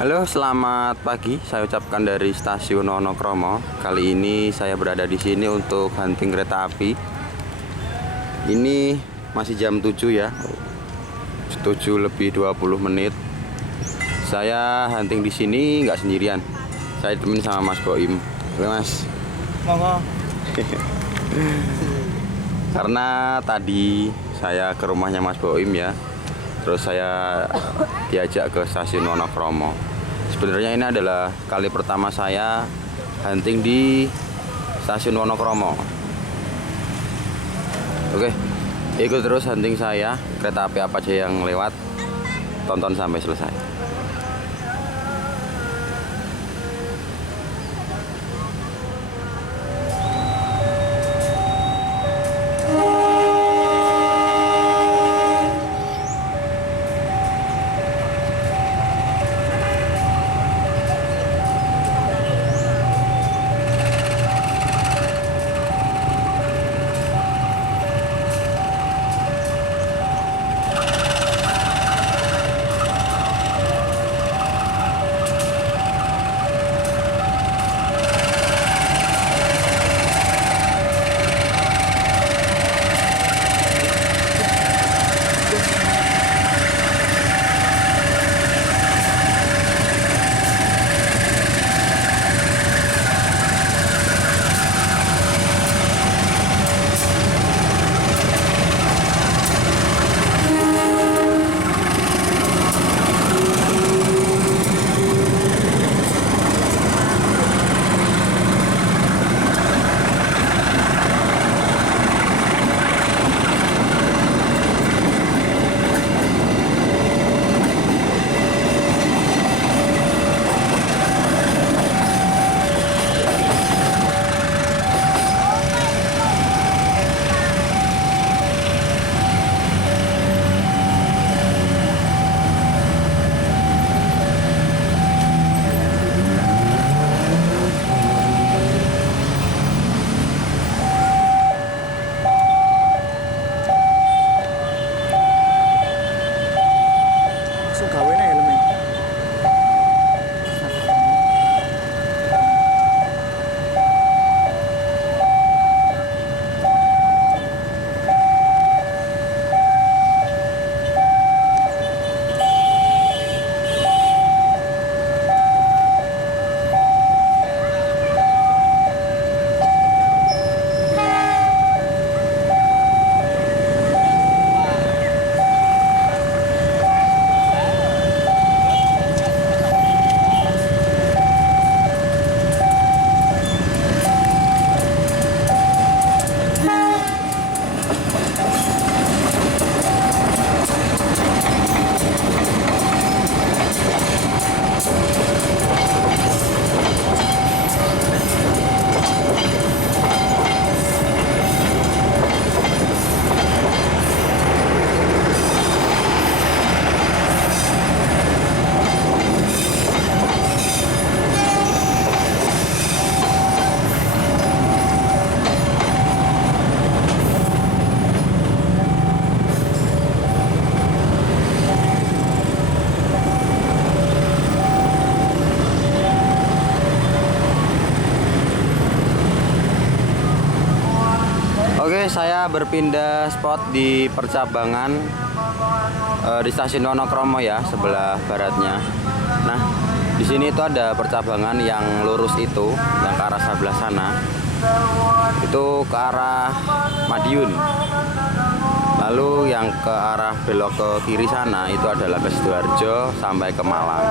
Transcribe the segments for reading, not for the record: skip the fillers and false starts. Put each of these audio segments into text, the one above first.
Halo, selamat pagi. Saya ucapkan dari stasiun Wonokromo. Kali ini saya berada di sini untuk hunting kereta api. Ini masih jam 7 ya. 7 lebih 20 menit. Saya hunting di sini nggak sendirian. Saya ditemenin sama Mas Boim. Oke, Mas. Monggo. Karena tadi saya ke rumahnya Mas Boim ya. Terus saya diajak ke stasiun Wonokromo. Sebenarnya ini adalah kali pertama saya hunting di stasiun Wonokromo. Oke, ikut terus hunting saya. Kereta api apa aja yang lewat, tonton sampai selesai. Langsung gawe nih helmnya. Oke, saya berpindah spot di percabangan di stasiun Wonokromo ya, sebelah baratnya. Nah, di sini itu ada percabangan yang lurus itu, yang ke arah sebelah sana. Itu ke arah Madiun. Lalu yang ke arah belok ke kiri sana itu adalah ke Sidoarjo sampai ke Malang.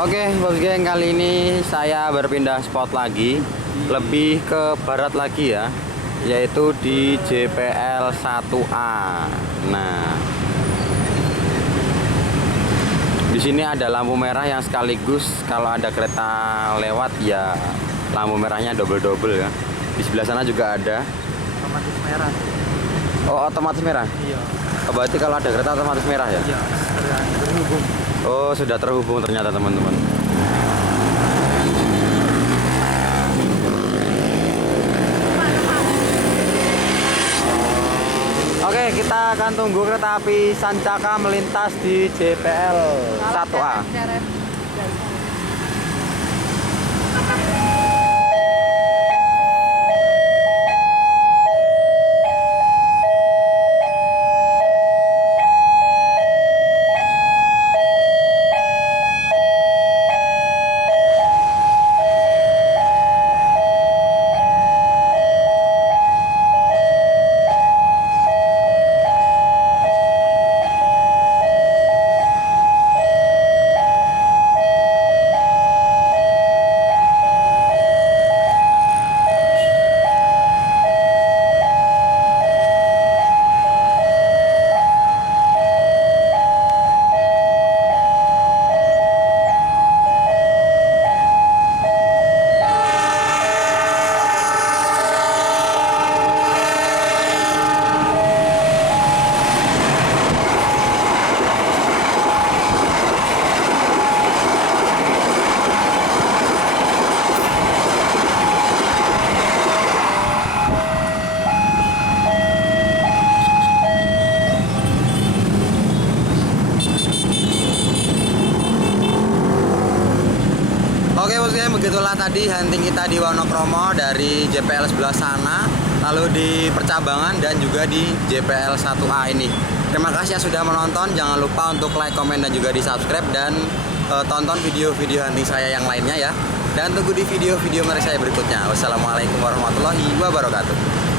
Oke, bos geng, kali ini saya berpindah spot lagi, lebih ke barat lagi ya, yaitu di JPL 1A. Nah, di sini ada lampu merah yang sekaligus kalau ada kereta lewat ya lampu merahnya double-double ya. Di sebelah sana juga ada. Otomatis merah. Oh, otomatis merah. Iya. Oh, berarti kalau ada kereta otomatis merah ya? Iya, terhubung. Oh, sudah terhubung ternyata teman-teman. Oke, kita akan tunggu kereta api Sancaka melintas di JPL 1A. Oke bosnya, begitulah tadi hunting kita di Wonokromo dari JPL sebelah sana, lalu di Percabangan dan juga di JPL 1A ini. Terima kasih yang sudah menonton, jangan lupa untuk like, komen, dan juga di subscribe, dan tonton video-video hunting saya yang lainnya ya. Dan tunggu di video-video menarik saya berikutnya. Wassalamualaikum warahmatullahi wabarakatuh.